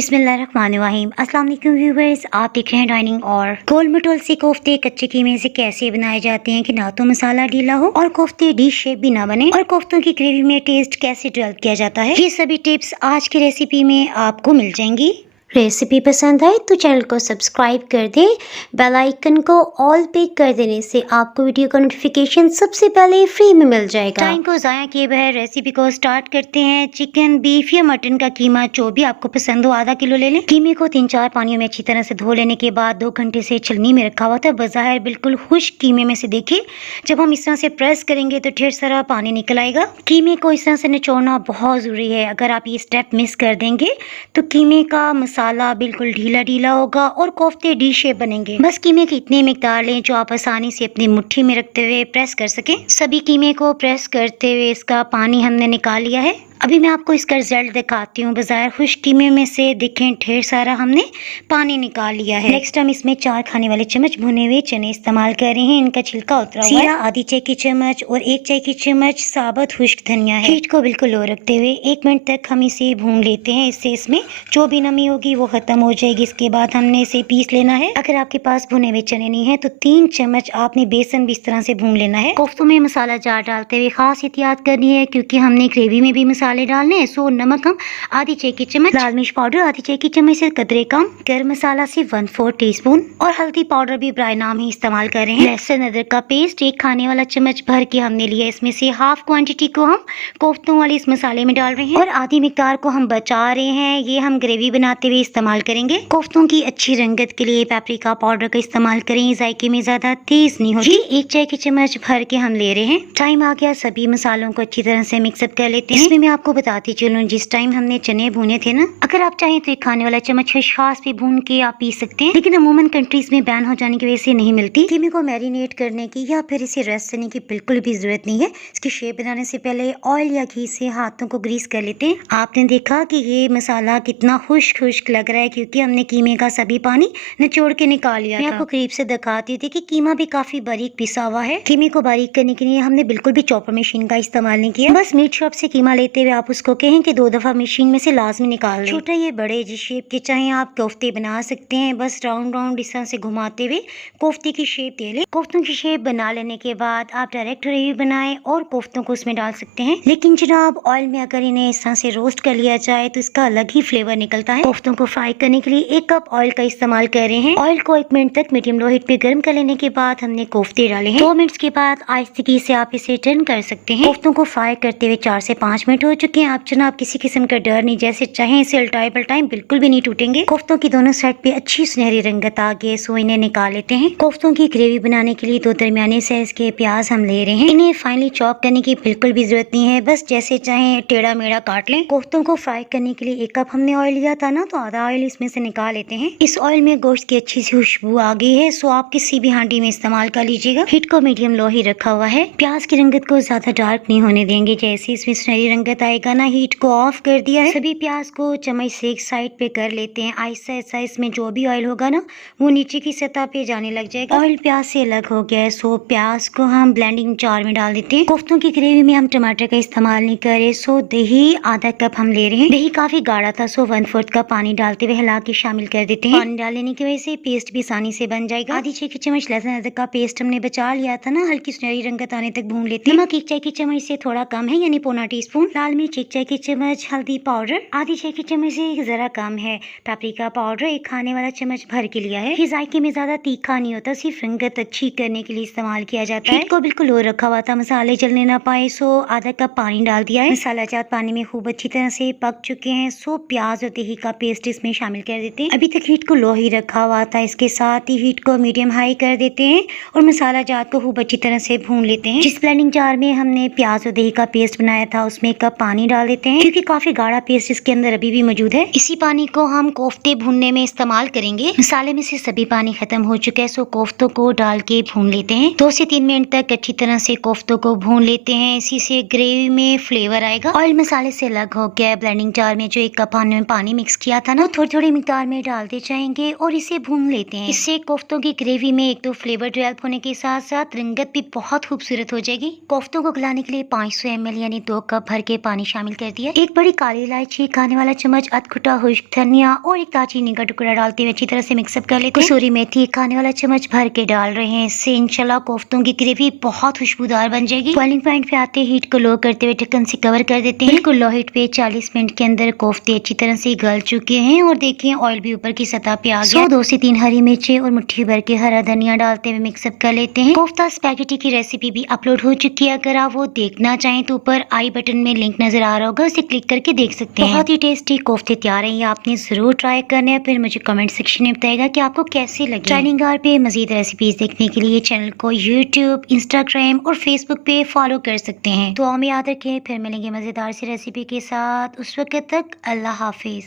बिस्मिल्लाहिर्रहमानिर्रहीम। अस्सलाम वालेकुम व्यूअर्स, आप देख रहे हैं डाइनिंग। और गोल मटोल से कोफ्ते कच्चे कीमे से कैसे बनाए जाते हैं कि ना तो मसाला ढीला हो और कोफ्ते डिश शेप भी ना बने, और कोफ्तों की ग्रेवी में टेस्ट कैसे डेवलप किया जाता है, ये सभी टिप्स आज की रेसिपी में आपको मिल जाएंगी। रेसिपी पसंद आए तो चैनल को सब्सक्राइब कर दें। बेल आइकन को ऑल पे कर देने से आपको वीडियो का नोटिफिकेशन सबसे पहले फ्री में मिल जाएगा। टाइम को ज़ाया किए बगैर रेसिपी को स्टार्ट करते हैं। चिकन, बीफ या मटन का कीमा जो भी आपको पसंद हो, आधा किलो ले लें। कीमे को 3-4 पानियों में अच्छी तरह से धो लेने के बाद 2 घंटे से छलनी में रखा हुआ था। बज़ाहिर बिल्कुल खुश्क कीमे में से देखिए, जब हम इस तरह से प्रेस करेंगे तो ढेर सारा पानी निकल आएगा। कीमे को इस तरह से निचोड़ना बहुत ज़रूरी है। अगर आप ये स्टेप मिस कर देंगे तो कीमे का मसाला बिल्कुल ढीला ढीला होगा और कोफ्ते डी शेप बनेंगे। बस कीमे की इतनी मिकदार लें जो आप आसानी से अपनी मुट्ठी में रखते हुए प्रेस कर सकें। सभी कीमे को प्रेस करते हुए इसका पानी हमने निकाल लिया है। अभी मैं आपको इसका रिजल्ट दिखाती हूँ। बाजार खुश्क कीमे में से देखें ढेर सारा हमने पानी निकाल लिया है। नेक्स्ट हम इसमें 4 खाने वाले चम्मच भुने हुए चने इस्तेमाल कर रहे हैं। इनका छिलका उतरा हुआ है। आधी चाय की चम्मच और 1 चाय की चम्मच साबुत खुश्क धनिया है। हीट को बिल्कुल लो रखते हुए 1 मिनट तक हम इसे भून लेते हैं। इससे इसमें जो भी नमी होगी वो खत्म हो जाएगी। इसके बाद हमने इसे पीस लेना है। अगर आपके पास भुने हुए चने नहीं है तो 3 चम्मच आपने बेसन भी इस तरह से भून लेना है। कोफ्तों में मसाला जार डालते हुए खास एहतियात करनी है क्योंकि हमने ग्रेवी में भी मसाले डालने हैं। सो नमक हम आधी चाय की चम्मच, लाल मिर्च पाउडर आधी चाय की चम्मच से कदरे कम, गरम मसाला से 1/4 टीस्पून और हल्दी पाउडर भी बराए नाम ही इस्तेमाल कर रहे हैं। लहसुन अदरक का पेस्ट 1 खाने वाला चम्मच भर के हमने लिया। इसमें से हाफ क्वांटिटी को हम कोफ्तों वाले इस मसाले में डाल रहे हैं और आधी मिकदार को हम बचा रहे हैं। ये हम ग्रेवी बनाते हुए इस्तेमाल करेंगे। कोफ्तों की अच्छी रंगत के लिए पेपरिका पाउडर का इस्तेमाल करें। जायके में ज्यादा तेज नहीं होती। 1 चाय की चम्मच भर के हम ले रहे हैं। टाइम आ गया, सभी मसालों को अच्छी तरह से मिक्सअप कर लेते हैं। इसमें मैं आपको बताती चलूं, जिस टाइम हमने चने भुने थे ना, अगर आप चाहें तो 1 खाने वाला चम्मच खसखस भी भून के आप पी सकते हैं, लेकिन अमूमन कंट्रीज में बैन हो जाने की वजह से नहीं मिलती। कीमे को मैरिनेट करने की या फिर इसे रेस्ट करने की बिल्कुल भी जरूरत नहीं है। इसकी शेप बनाने से पहले ऑयल या घी से हाथों को ग्रीस कर लेते हैं। आपने देखा कि ये मसाला कितना खुश्क खुश्क लग रहा है क्योंकि हमने कीमे का सभी पानी निचोड़ के निकाल लिया। मैं आपको करीब से दिखाती थी कि कीमा भी काफी बारीक पिसा हुआ है। कीमे को बारीक करने के लिए हमने बिल्कुल भी चॉपर मशीन का इस्तेमाल नहीं किया। बस मीट शॉप से कीमा लेते हुए आप उसको कहें कि 2 दफा मशीन में से लाजमी निकाल लें। छोटा ये बड़े जिस शेप के चाहे आप कोफ्ते बना सकते हैं। बस राउंड राउंड इस तरह से घुमाते हुए कोफ्ते की शेप दे लें। कोफ्तों की शेप बना लेने के बाद आप डायरेक्ट ग्रेवी बनाएं और कोफ्तों को उसमें डाल सकते हैं, लेकिन जनाब ऑयल में अगर इन्हें इस तरह से रोस्ट कर लिया जाए तो इसका अलग ही फ्लेवर निकलता है। कोफ्तों को फ्राई करने के लिए 1 कप ऑयल का इस्तेमाल कर रहे हैं। ऑयल को 1 मिनट तक मीडियम लो हीट पे गर्म कर लेने के बाद हमने कोफ्ते डाले हैं। 2 मिनट के बाद आहिस्ते से आप इसे टर्न कर सकते हैं। कोफ्तों को फ्राई करते हुए 4 से 5 मिनट हो चुके हैं। आप जनाब किसी किस्म का डर नहीं, जैसे चाहे इसे उल्टाए पलटाएं बिल्कुल भी नहीं टूटेंगे। कोफ्तों की दोनों साइड पे अच्छी सुनहरी रंगत आ गई, सो इन्हें निकाल लेते हैं। कोफ्तों की ग्रेवी बनाने के लिए 2 दरमियाने साइज के प्याज हम ले रहे हैं। इन्हें फाइनली चॉप करने की बिल्कुल भी जरूरत नहीं है, बस जैसे चाहे टेढ़ा मेढ़ा काट लें। कोफ्तों को फ्राई करने के लिए 1 कप हमने ऑयल लिया था ना, तो आधा ऑयल इसमें से निकाल लेते हैं। इस ऑयल में गोश्त की अच्छी सी खुशबू आ गई है, सो आप किसी भी हांडी में इस्तेमाल कर लीजिएगा। हीट को मीडियम लो ही रखा हुआ है। प्याज की रंगत को ज्यादा डार्क नहीं होने देंगे। जैसे इसमें सुनहरी रंगत आएगा ना, हीट को ऑफ कर दिया है। सभी प्याज को चम्मच से एक साइड पे कर लेते हैं। आहिस्ता आहिस्ता इसमें जो भी ऑयल होगा ना वो नीचे की सतह पे जाने लग जाएगा। ऑयल प्याज से अलग हो गया है, सो प्याज को हम ब्लेंडिंग जार में डाल देते हैं। कोफ्तों की ग्रेवी में हम टमाटर का इस्तेमाल नहीं कर रहे, सो दही आधा कप हम ले रहे हैं। दही काफी गाढ़ा था, सो 1/4 कप पानी डालते हुए हिला के शामिल कर देते हैं। पानी डालने की वजह से पेस्ट भी आसानी से बन जाएगा। आधी चाय की चम्मच लहसुन अदरक का पेस्ट हमने बचा लिया था ना, हल्की सुनहरी रंगत आने तक भून लेते हैं। नमक 1 चाय की चम्मच से थोड़ा कम है, यानी पौना टीस्पून। लाल मिर्च 1 चाय की चम्मच, हल्दी पाउडर आधी चाय की चम्मच से जरा कम है। पेपरिका पाउडर 1 खाने वाला चम्मच भर के लिया है। ये जायके में ज्यादा तीखा नहीं होता, सिर्फ रंगत अच्छी करने के लिए इस्तेमाल किया जाता है। हीट को बिल्कुल लो रखा हुआ था, मसाले जलने ना पाए, सो आधा कप पानी डाल दिया है। मसाला जात पानी में खूब अच्छी तरह से पक चुके हैं, सो प्याज और दही का पेस्ट इसमें शामिल कर देते हैं। अभी तक हीट को लो ही रखा हुआ था, इसके साथ ही हीट को मीडियम हाई कर देते हैं और मसाला जात को खूब अच्छी तरह से भून लेते हैं। जिस ब्लेंडिंग जार में हमने प्याज और दही का पेस्ट बनाया था उसमें 1 कप पानी डाल देते हैं, क्योंकि काफी गाढ़ा पेस्ट इसके अंदर अभी भी मौजूद है। इसी पानी को हम कोफ्ते भूनने में इस्तेमाल करेंगे। मसाले में से सभी पानी खत्म हो चुका है, सो कोफ्तों को डाल के भून लेते हैं। 2 से 3 मिनट तक अच्छी तरह से कोफ्तों को भून लेते हैं। इसी से ग्रेवी में फ्लेवर आएगा। ऑयल मसाले से अलग हो गया। ब्लेंडिंग जार में जो 1 कप हमने पानी मिक्स किया था ना, थोड़ी थोड़ी मिकदार में डालते जाएंगे और इसे भून लेते हैं। इससे कोफ्तों की ग्रेवी में एक तो फ्लेवर डेवलप होने के साथ साथ रंगत भी बहुत खूबसूरत हो जाएगी। कोफ्तों को गलाने के लिए 500 ml यानी 2 कप भर के पानी शामिल कर दिया। एक बड़ी काली इलायची, खाने वाला चम्मच अधकुटा खुश्क धनिया और एक दालचीनी का टुकड़ा डालते हुए अच्छी तरह से मिक्सअप कर लेते हैं। कसूरी मेथी खाने वाला चम्मच भर के डाल रहे हैं। इससे इंशाल्लाह कोफ्तों की ग्रेवी बहुत खुशबूदार बन जाएगी। बॉइलिंग पॉइंट पे आते हीट को लो करते हुए ढक्कन से कवर कर देते हैं। बिल्कुल लो हीट पे 40 मिनट के अंदर कोफ्ते अच्छी तरह से गल चुके हैं और देखिए ऑयल भी ऊपर की सतह पे आ गया। 2 से 3 हरी मिर्चें और मुट्ठी भर के हरा धनिया डालते हुए मिक्सअप कर लेते हैं। कोफ्ता स्पैगेटी की रेसिपी भी अपलोड हो चुकी है। अगर आप वो देखना चाहें तो ऊपर आई बटन में लिंक नजर आ रहा होगा, उसे क्लिक करके देख सकते हैं। बहुत ही टेस्टी कोफ्ते तैयार हैं, ये आपने जरूर ट्राई करने हैं। फिर मुझे कमेंट सेक्शन में बताएगा कि आपको कैसे लगे। ट्राइनिंग आवर पे मजीद रेसिपीज देखने के लिए चैनल को यूट्यूब, इंस्टाग्राम और फेसबुक पे फॉलो कर सकते हैं। तो हमें याद रखें, फिर मिलेंगे मजेदार सी रेसिपी के साथ। उस वक्त तक अल्लाह हाफिज।